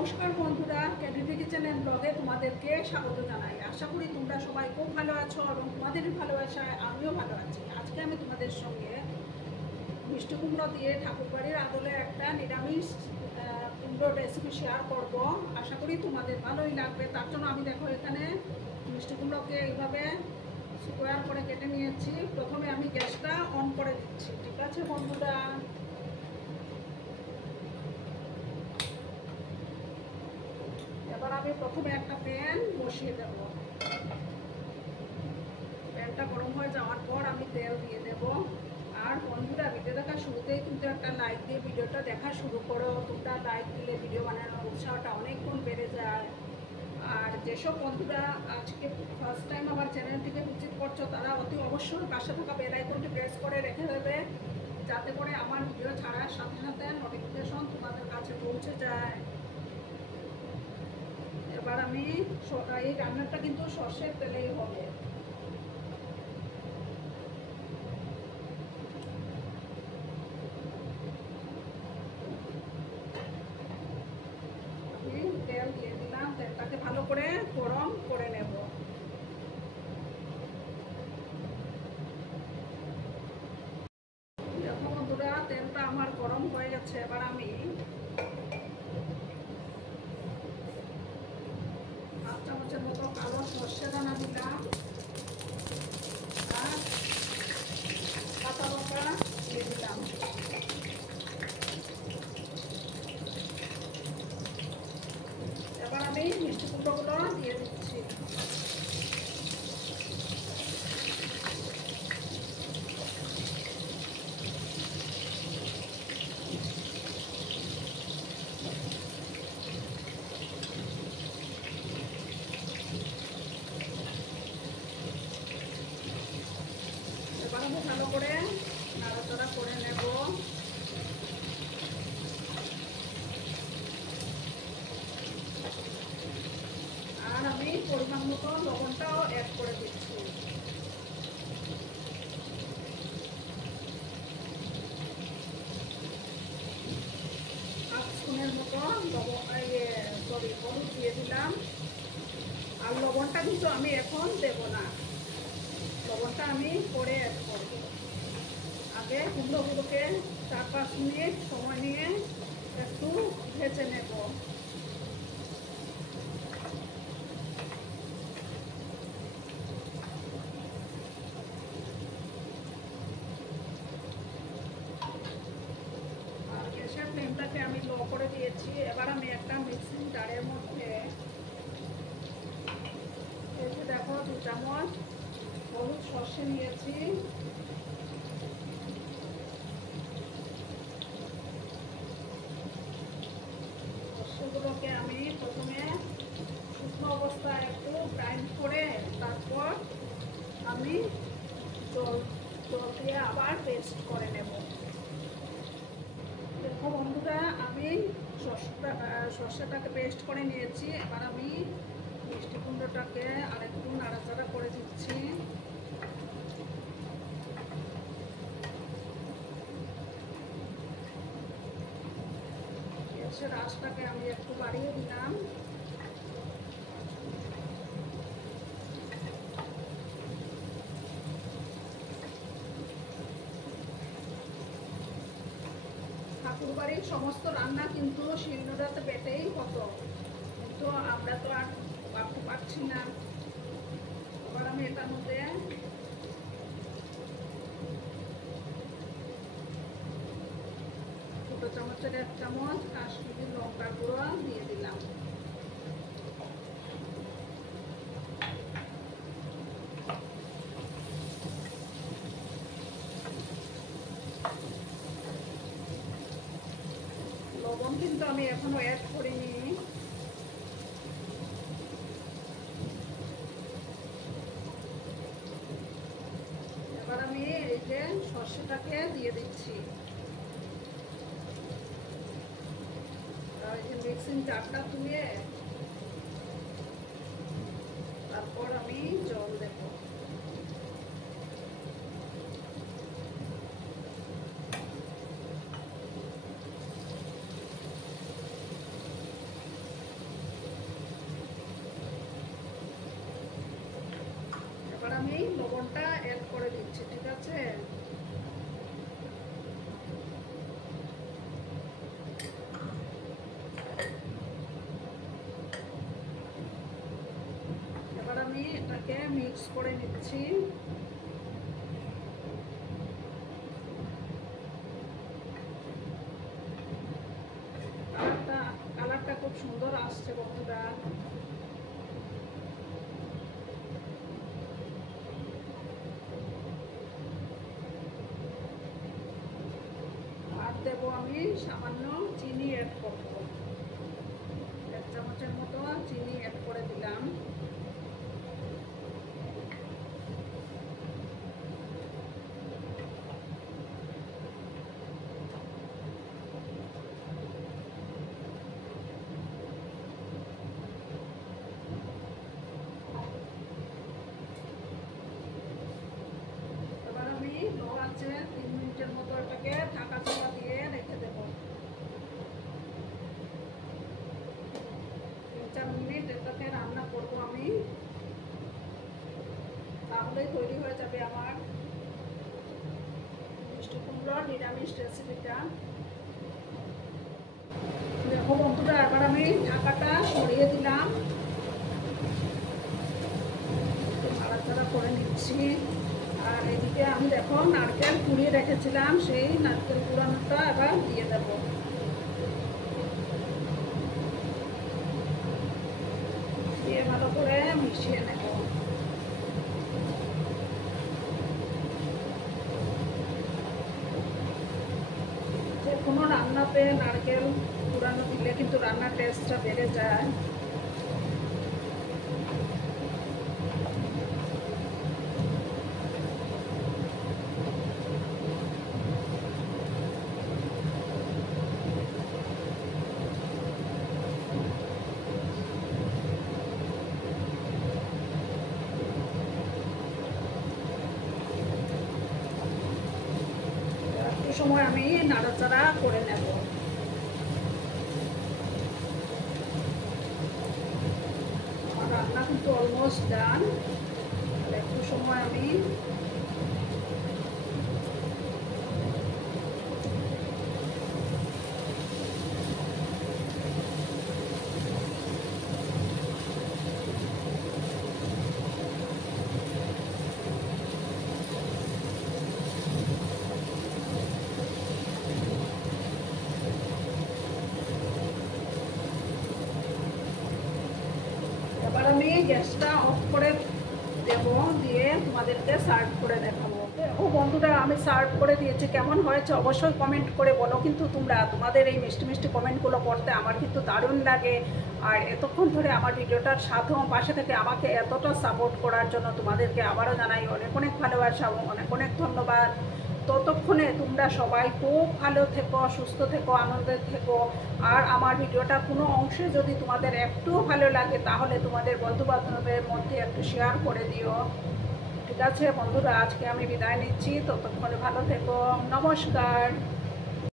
নমস্কার বন্ধুরা, ক্যান্ডিডি kitchen and ব্লগে তোমাদেরকে স্বাগত জানাই। আশা করি তোমরা সবাই খুব ভালো আছো এবং তোমাদেরই ভালোবাসায় আমিও ভালো আছি। আজকে আমি তোমাদের সঙ্গে মিষ্টি কুমড়ো দিয়ে ঠাকুরবাড়ির আদলে একটা নিরামিষ কুমড়ো রেসিপি শেয়ার করব। আশা করি তোমাদের ভালোই লাগবে। তার জন্য আমি দেখো এখানে মিষ্টি কুমড়োকে এইভাবে স্কোয়ার করে কেটে নিয়েছি। প্রথমে আমি গ্যাসটা অন করে দিচ্ছি। ঠিক আছে বন্ধুরা, এবার আমি প্রথমে একটা প্যান বসিয়ে দেব। প্যানটা গরম হয়ে যাওয়ার পর আমি তেল দিয়ে দেব। আর বন্ধুরা, ভিডিও দেখা শুরুতেই কিন্তু একটা লাইক দিয়ে ভিডিওটা দেখা শুরু করো। তোমরা লাইক দিলে ভিডিও বানানোর উৎসাহটা অনেক গুণ বেড়ে যায়। আর যেসব বন্ধুরা আজকে ফার্স্ট টাইম আমার চ্যানেলটিকে ভিজিট করছো, তারা অতি অবশ্যই পাশে থাকা বেল আইকনটি প্রেস করে রেখে দেবে, যাতে করে আমার ভিডিও ছাড়ার সাথে সাথে নোটিফিকেশন তোমাদের কাছে পৌঁছে যায়। এবার আমি এই রান্নাটা কিন্তু সর্ষের তেলেই হবে। আমি তেল দিয়ে দিলাম, তেলটাকে ভালো করে গরম করে নেব। দেখো বন্ধুরা, তেলটা আমার গরম হয়ে গেছে। এবার আমি হাফ চামচের মতো কালো সর্ষে দানা দিলাম আর কাঁচা লঙ্কা দিয়ে দিলাম। এবার আমি মিষ্টি কুমড়োগুলো দিয়ে দিচ্ছি। এবার আমি ভালো করে নাড়াচাড়া করে নেব। আর আমি পরিমাণ মতো লবণটাও অ্যাড করে দিচ্ছি। হাফ স্পুনের মতো হলুদ দিয়ে দিলাম। আর লবণটা কিন্তু আমি এখন দেব না, লবণটা আমি পরে অ্যাড করব। আগে কুমড়োগুলোকে 4-5 মিনিট সময় নিয়ে একটু ভেজে নেব। আর গ্যাসের ফ্লেমটাকে আমি লো করে দিয়েছি। এবার আমি একটা মিক্সিং জারের মধ্যে দেখো 2 চামচ হলুদ সর্ষে নিয়েছি। সর্ষেগুলোকে আমি প্রথমে শুকনো অবস্থায় একটু গ্রাইন্ড করে তারপর আমি জল দিয়ে আবার পেস্ট করে নেব। দেখো বন্ধুরা, আমি সর্ষেটাকে পেস্ট করে নিয়েছি। এবার আমি মিষ্টি কুমড়োটাকে আরেকটু নাড়াচাড়া করে দিচ্ছি। গ্যাসের আঁচটাকে আমি একটু বাড়িয়ে দিলাম। ঠাকুরবাড়ির সমস্ত রান্না কিন্তু শিলনোড়াতে বেটেই হতো, কিন্তু আমরা তো আর বাড়তে পারছি না। এবার আমি এটার মধ্যে ছোটো চামচের 1 চামচ কাশ্মীরি লঙ্কার গুঁড়ো দিয়ে দিলাম। লবণ কিন্তু আমি এখনো অ্যাড করিনি। এবার আমি এই যে সর্ষেটাকে দিয়ে দিচ্ছি। এই যে মিক্সিং জারটা ধুয়ে তারপর আমি জল দেব। আমি লবণটা অ্যাড করে দিচ্ছি, ঠিক আছে। এবার আমি এটাকে মিক্স করে নিচ্ছি। কালারটা খুব সুন্দর আসছে বন্ধুরা। আর দেবো আমি সামান্য চিনি অ্যাড করবো, 1 চামচের মতো চিনি অ্যাড করে দিলাম। এবার আমি লো আঁচে 3 মিনিটের মতো এটাকে ঢাকা চাপা দিয়ে রেখে দেব। 3-4 মিনিট এটাকে রান্না করব আমি, তাহলেই তৈরি হয়ে যাবে আমার মিষ্টি কুমড়োর নিরামিষ রেসিপিটা। দেখো বন্ধুরা, এবার আমি ঢাকাটা সরিয়ে দিলাম, নাড়াচাড়া করে নিচ্ছি। আর এদিকে আমি দেখো নারকেল কুড়িয়ে রেখেছিলাম, সেই নারকেল কুড়ানোটা এবার দিয়ে দেব। দিয়ে ভালো করে মিশিয়ে নেব। যে কোনো রান্নাতে নারকেল কুড়ানো দিলে কিন্তু রান্নার টেস্টটা বেড়ে যায়। একটু সময় আমি নাড়াচাড়া করে নেব। রান্না কিন্তু অলমোস্ট ডান। একটু সময় আমি এবার আমি গ্যাসটা অফ করে দেব, দিয়ে তোমাদেরকে সার্ভ করে দেখাবো। ও বন্ধুরা, আমি সার্ভ করে দিয়েছি, কেমন হয়েছে অবশ্যই কমেন্ট করে বলো। কিন্তু তোমাদের এই মিষ্টি মিষ্টি কমেন্টগুলো পড়তে আমার কিন্তু দারুণ লাগে। আর এতক্ষণ ধরে আমার ভিডিওটার সাথে পাশে থেকে আমাকে এতটা সাপোর্ট করার জন্য তোমাদেরকে আবারও জানাই অনেক অনেক ভালোবাসা, অনেক অনেক ধন্যবাদ। ততক্ষণে তোমরা সবাই খুব ভালো থেকো, সুস্থ থেকো, আনন্দে থেকো। আর আমার ভিডিওটা কোনো অংশে যদি তোমাদের একটু ভালো লাগে তাহলে তোমাদের বন্ধুবান্ধবের মধ্যে একটু শেয়ার করে দিও, ঠিক আছে বন্ধুরা। আজকে আমি বিদায় নিচ্ছি, ততক্ষণে ভালো থেকো, নমস্কার।